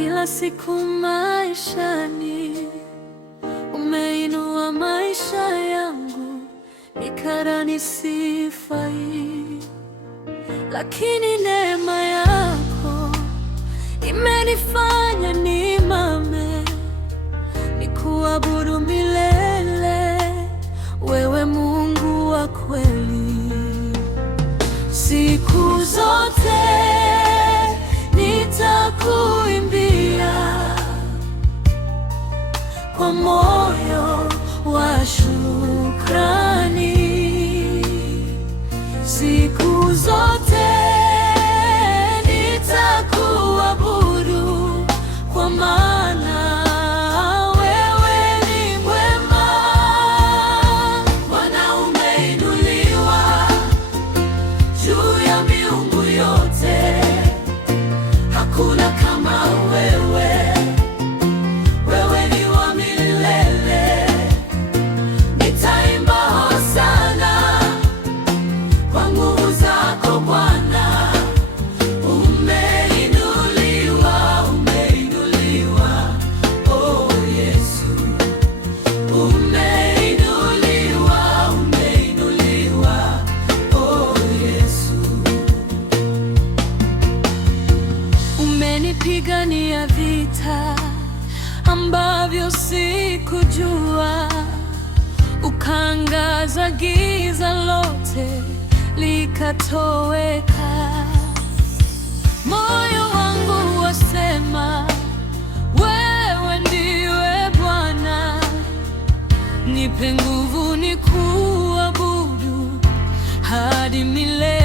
kila siku maishani. Umeinua maisha yangu, ikarani sifai, lakini neema yako imenifanya nimame, nikuabudu milele, wewe Mungu wa kweli. Siku zote nitakuimbia kwa moyo wa shukrani. Siku zote nitakuabudu, kwa maana wewe ni mwema. Bwana, umeinuliwa juu ya miungu yote, hakuna kama wewe. Wewe ni wa milele, nitaimba hosana kwa nguvu zako Bwana. Umeinuliwa, umeinuliwa, oh Yesu. Umeinuliwa, umeinuliwa, oh Yesu. Umenipigania vita ambavyo sikujua, ukaangaza giza lote likatoweka. Moyo wangu wasema wewe ndiwe Bwana, nipe nguvu nikuabudu hadi milele.